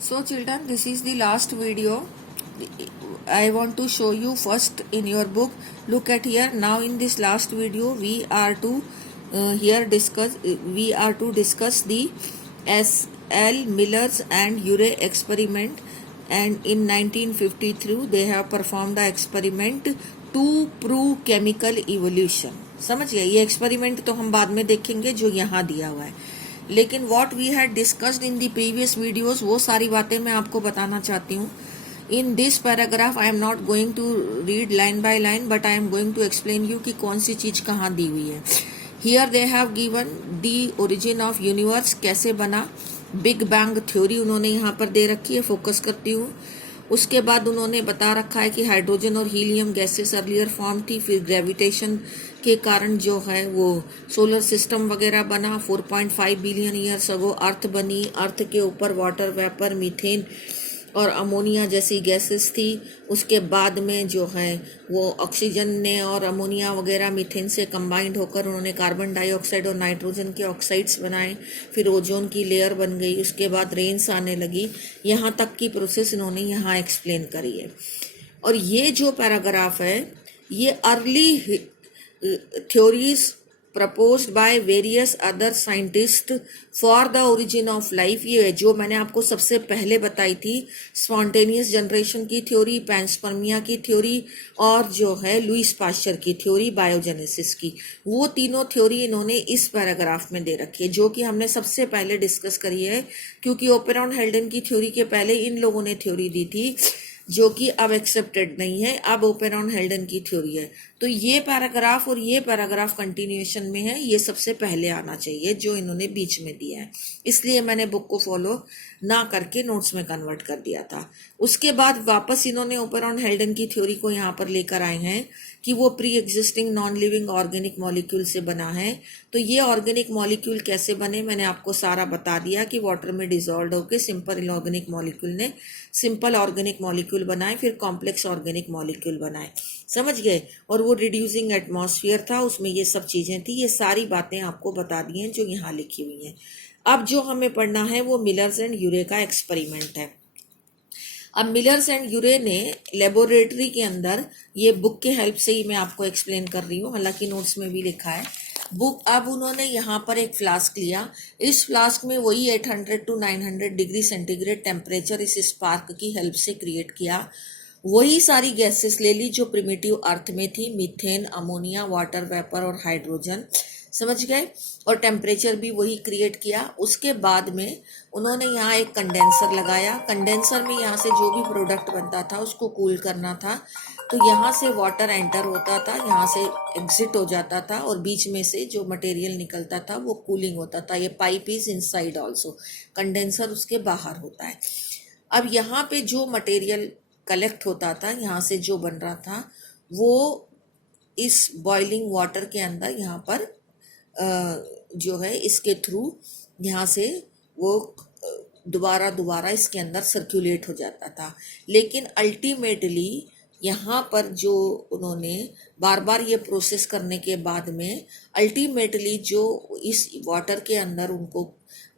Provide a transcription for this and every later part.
So children, this is the last video. I want to show you first in your book. Look at here. Now in this last video, we are to discuss the S.L. Miller's and Urey experiment. And in 1953, they have performed the experiment to prove chemical evolution. समझ गए? ये experiment तो हम बाद में देखेंगे जो यहाँ दिया हुआ है, लेकिन what we had discussed in the previous videos वो सारी बातें मैं आपको बताना चाहती हूँ. In this paragraph I am not going to read line by line, but I am going to explain you कि कौन सी चीज कहाँ दी हुई है. Here they have given the origin of universe, कैसे बना, बिग बैंग थ्योरी उन्होंने यहाँ पर दे रखी है, फोकस करती हूँ. उसके बाद उन्होंने बता रखा है कि हाइड्रोजन और हीलियम गैसेस अर्लियर फॉर्म थी, फिर ग्रेविटेशन के कारण जो है वो सोलर सिस्टम वगैरह बना. 4.5 बिलियन ईयर्स अगो अर्थ बनी. अर्थ के ऊपर वाटर वेपर, मीथेन और अमोनिया जैसी गैसेस थी. उसके बाद में जो है वो ऑक्सीजन ने और अमोनिया वगैरह मीथेन से कंबाइंड होकर उन्होंने कार्बन डाइऑक्साइड और नाइट्रोजन के ऑक्साइड्स बनाए. फिर ओजोन की लेयर बन गई. उसके बाद रेन्स आने लगी. यहाँ तक की प्रोसेस इन्होंने यहाँ एक्सप्लेन करी है. और ये जो पैराग्राफ है ये early theories proposed by various other scientists for the origin of life, ये है जो मैंने आपको सबसे पहले बताई थी. स्पॉन्टेनियस जनरेशन की थ्योरी, पैंसपर्मिया की थ्योरी और जो है लुईस पाश्चर की थ्योरी बायोजेनेसिस की, वो तीनों थ्योरी इन्होंने इस पैराग्राफ में दे रखी है जो कि हमने सबसे पहले डिस्कस करी है, क्योंकि ओपेरॉन हेल्डन की थ्योरी के पहले इन लोगों ने थ्योरी दी थी जो कि अब एक्सेप्टेड नहीं है. अब ओपेरॉन हेल्डन की थ्योरी है. तो ये पैराग्राफ और ये पैराग्राफ कंटिन्यूएशन में है, ये सबसे पहले आना चाहिए जो इन्होंने बीच में दिया है, इसलिए मैंने बुक को फॉलो ना करके नोट्स में कन्वर्ट कर दिया था. उसके बाद वापस इन्होंने ओपेरॉन हेल्डन की थ्योरी को यहाँ पर लेकर आए हैं कि वो pre existing non living organic molecule से बना है. तो ये ऑर्गेनिक मॉलिक्यूल कैसे बने मैंने आपको सारा बता दिया कि वाटर में डिजॉल्व होकर सिंपल ऑर्गेनिक मॉलिक्यूल ने सिंपल ऑर्गेनिक मॉलिक्यूल बनाए, फिर कॉम्प्लेक्स ऑर्गेनिक मॉलिक्यूल बनाए. समझ गए? और वो रिड्यूसिंग एटमॉस्फेयर था, उसमें ये सब चीजें थी. ये सारी बातें आपको बता दी हैं जो यहाँ लिखी हुई हैं. अब जो हमें पढ़ना है वो मिलर्स एंड यूरे का एक्सपेरिमेंट है. अब मिलर्स एंड यूरे ने लेबोरेटरी के अंदर, ये बुक के हेल्प से ही मैं आपको एक्सप्लेन कर रही हूँ, हालांकि नोट्स में भी लिखा है बुक. अब उन्होंने यहाँ पर एक फ्लास्क लिया. इस फ्लास्क में वही 800 to 900 डिग्री सेंटीग्रेड टेम्परेचर इस स्पार्क की हेल्प से क्रिएट किया. वही सारी गैसेस ले ली जो प्रिमिटिव अर्थ में थी, मीथेन, अमोनिया, वाटर वेपर और हाइड्रोजन. समझ गए? और टेम्परेचर भी वही क्रिएट किया. उसके बाद में उन्होंने यहाँ एक कंडेंसर लगाया. कंडेंसर में यहाँ से जो भी प्रोडक्ट बनता था उसको कूल करना था. तो यहाँ से वाटर एंटर होता था, यहाँ से एग्जिट हो जाता था, और बीच में से जो मटेरियल निकलता था वो कूलिंग होता था. ये pipe is inside also, condenser उसके बाहर होता है. अब यहाँ पे जो मटेरियल कलेक्ट होता था, यहाँ से जो बन रहा था वो इस बॉइलिंग वाटर के अंदर यहाँ पर जो है इसके थ्रू यहाँ से वो दोबारा इसके अंदर सर्कुलेट हो जाता था. लेकिन अल्टीमेटली यहाँ पर जो उन्होंने बार बार ये प्रोसेस करने के बाद में अल्टीमेटली जो इस वाटर के अंदर उनको,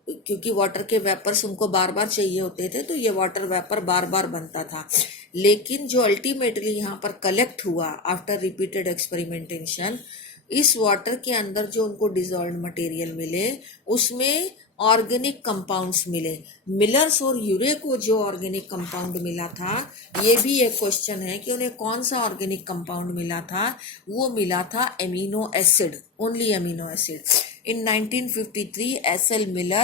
क्योंकि वाटर के वेपर्स उनको बार बार चाहिए होते थे, तो ये वाटर वेपर बार बार बनता था. लेकिन जो अल्टीमेटली यहाँ पर कलेक्ट हुआ आफ्टर रिपीटेड एक्सपेरिमेंटेशन, इस वाटर के अंदर जो उनको डिजॉल्व मटेरियल मिले उसमें ऑर्गेनिक कंपाउंड्स मिले. मिलर्स और यूरे को जो ऑर्गेनिक कंपाउंड मिला था, ये भी एक क्वेश्चन है कि उन्हें कौन सा ऑर्गेनिक कंपाउंड मिला था. वो मिला था amino acid, only amino acid. In 1953, S.L. Miller,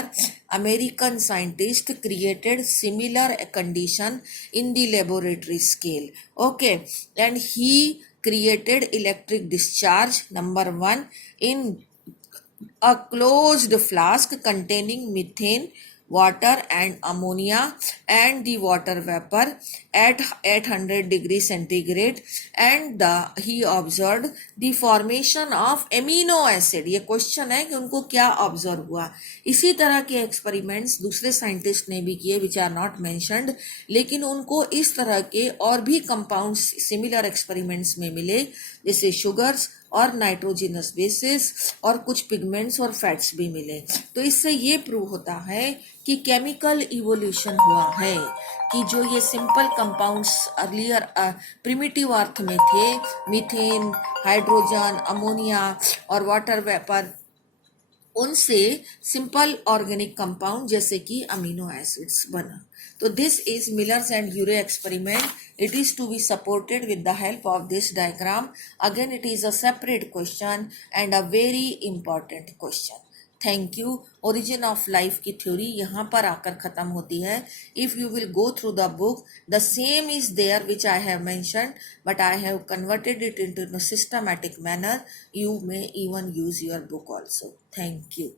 American scientist, created similar condition in the laboratory scale. Okay, and he created electric discharge number 1 in a closed flask containing methane, water and ammonia and the water vapor at 800 degree centigrade, and he observed the formation of amino acid. ये question है कि उनको क्या observe हुआ. इसी तरह के experiments दूसरे साइंटिस्ट ने भी किए विच आर नॉट मेंशन्ड, लेकिन उनको इस तरह के और भी कंपाउंड्स सिमिलर एक्सपेरिमेंट्स में मिले, जैसे शुगर्स, और नाइट्रोजिनस बेसिस और कुछ पिगमेंट्स और फैट्स भी मिले। तो इससे ये प्रूव होता है कि केमिकल इवोल्यूशन हुआ है, कि जो ये simple compounds earlier primitive earth में थे, मीथेन, हाइड्रोजन, अमोनिया और वाटर वेपर, उनसे सिंपल ऑर्गेनिक कंपाउंड जैसे कि अमीनो एसिड्स बना। तो this is Miller's and Urey experiment. It is to be supported with the help of this diagram. Again, it is a separate question and a very important question. Thank you. Origin of life की theory यहाँ पर आकर खत्म होती है. If you will go through the book, the same is there which I have mentioned, but I have converted it into in a systematic manner. You may even use your book also. Thank you.